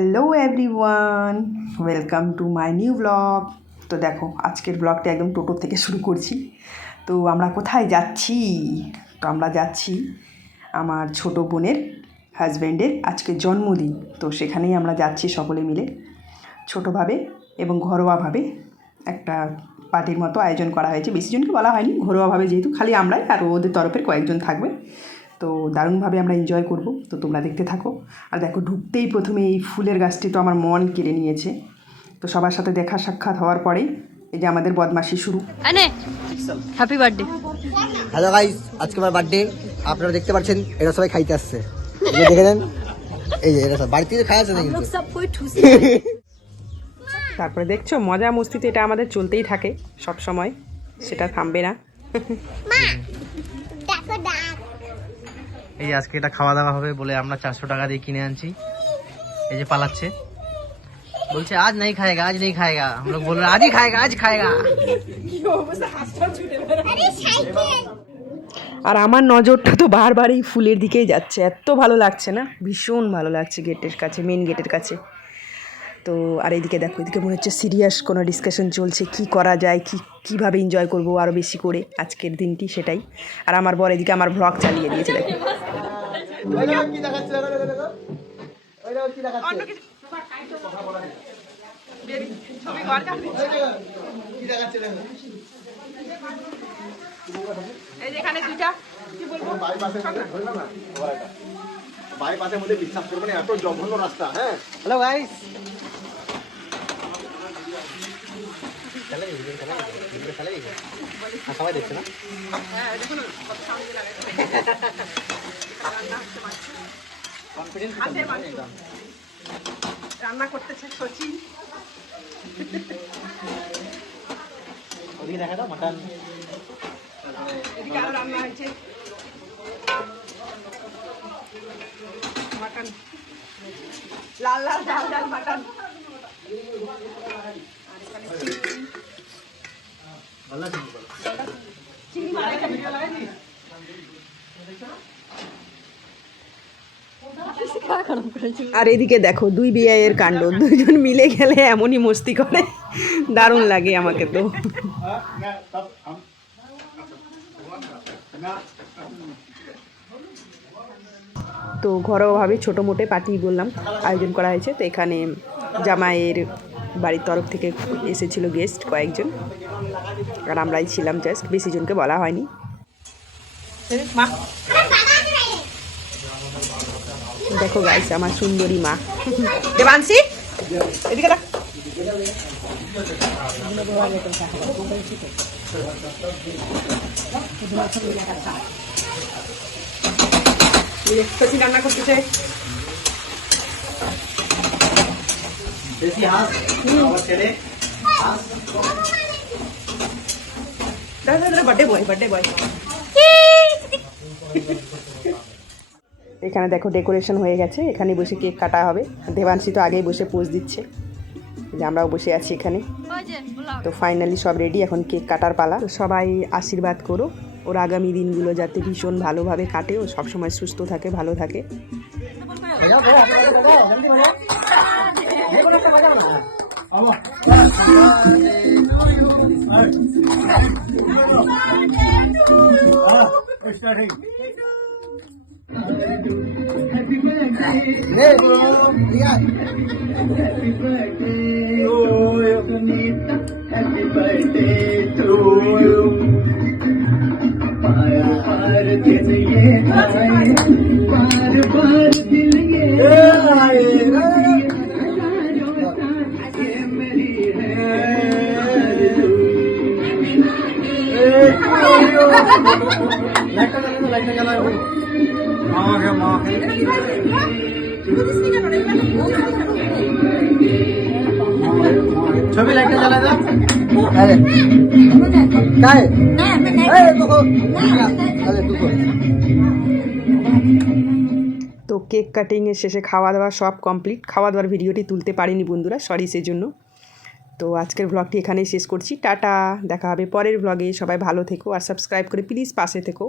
Hello everyone, welcome to my new blog. তো দেখো, আজকের ব্লগটা একদম টোটো থেকে শুরু করছি। তো আমরা কোথায় যাচ্ছি? তো আমরা যাচ্ছি আমার ছোট বোনের হাজব্যান্ডের আজকে জন্মদিন। তো সেখানেই আমরা যাচ্ছি সকলে মিলে, ছোটোভাবে এবং ঘরোয়াভাবে একটা পার্টির মতো আয়োজন করা হয়েছে। বেশি জনকে বলা হয়নি, ঘরোয়াভাবে, যেহেতু খালি আমরাই আর ওদের তরফের কয়েকজন থাকবে। তো দারুণভাবে আমরা এনজয় করব। তো তোমরা দেখতে থাকো। আর দেখো, ঢুকতেই প্রথমে এই ফুলের গাছটি তো আমার মন কেড়ে নিয়েছে। তো সবার সাথে দেখা সাক্ষাৎ হওয়ার পরেই এই যে আমাদের বদমাশি শুরু। Happy birthday. হ্যালো গাইস, আজকে আমার বার্থডে। আপনারা দেখতে পাচ্ছেন এরা সবাই খাইতে আসছে। এই দেখে দেন, এই যে এরা সব বাড়িতে খাই আছে না কিন্তু। তারপরে দেখছো, মজা মস্তিতে এটা আমাদের চলতেই থাকে সব সময়, সেটা থামবে না। এই যে আজকে এটা খাওয়া দাওয়া হবে বলে আমরা 400 টাকা দিয়ে কিনে আনছি। এই যে পালাচ্ছে, বলছে আজ नहीं खाएगा, आज नहीं खाएगा। हम लोग बोल रहे आज ही खाएगा, आज खाएगा। আর আমার নজরটা তো বারবারই ফুলের দিকেই যাচ্ছে। এত ভালো লাগছে না, ভীষণ ভালো লাগছে গেটের কাছে, মেন গেটের কাছে। তো আর এইদিকে দেখো, এদিকে মনে হচ্ছে সিরিয়াস কোনো ডিসকাশন চলছে, কি করা যায়, কীভাবে এনজয় করবো আরও বেশি করে আজকের দিনটি, সেটাই। আর আমার বর এদিকে আমার ভ্লগ চালিয়ে দিয়েছে, দেখো। বাইপাসের মধ্যে বিশ্বাস করবেন এত জঘন্য রাস্তা। হ্যাঁ, হ্যালো গাইস, সবাই দেখছে না? রান্না করতেছে সচিন। ওদিকে দেখা দাও, মাটন। এদিকে আরো রান্না হয়েছে, মাটন, লাল লাল ঝাল ঝাল মাটন। আর এদিকে দেখো, দুই বিয়ের কাণ্ড, দুইজন মিলে গেলে এমনই মস্তি করে, দারুণ লাগে আমাকে তো। তো ঘরোয়াভাবে ছোটো মোটে পার্টি বললাম আয়োজন করা হয়েছে। তো এখানে জামাইয়ের বাড়ির তরফ থেকে এসেছিল গেস্ট কয়েকজন, আর আমরাই ছিলাম জাস্ট, বেশি জনকে বলা হয়নি। দেখো গাইস, আমার সুন্দরী মা দেবাংশী, এদিকে দেখ। সচিন রান্না করতেছে। Birthday boy, birthday boy. এখানে দেখো ডেকোরেশন হয়ে গেছে, এখানে বসে কেক কাটা হবে। দেবাংশী তো আগেই বসে পোজ দিচ্ছে, যে আমরাও বসে আছি এখানে। তো ফাইনালি সব রেডি, এখন কেক কাটার পালা। তো সবাই আশীর্বাদ করো ওর আগামী দিনগুলো যাতে ভীষণ ভালোভাবে কাটে, ও সবসময় সুস্থ থাকে, ভালো থাকে। ছবি লাইটটা জ্বালা দাও। তো কেক কাটিংয়ের শেষে খাওয়া দাওয়া সব কমপ্লিট। খাওয়া দাওয়ার ভিডিওটি তুলতে পারিনি বন্ধুরা, সরি সেজন্য। তো আজকের ব্লগটি এখানেই শেষ করছি। টাটা, দেখা হবে পরের ব্লগে। সবাই ভালো থেকো আর সাবস্ক্রাইব করে প্লিজ পাশে থেকো।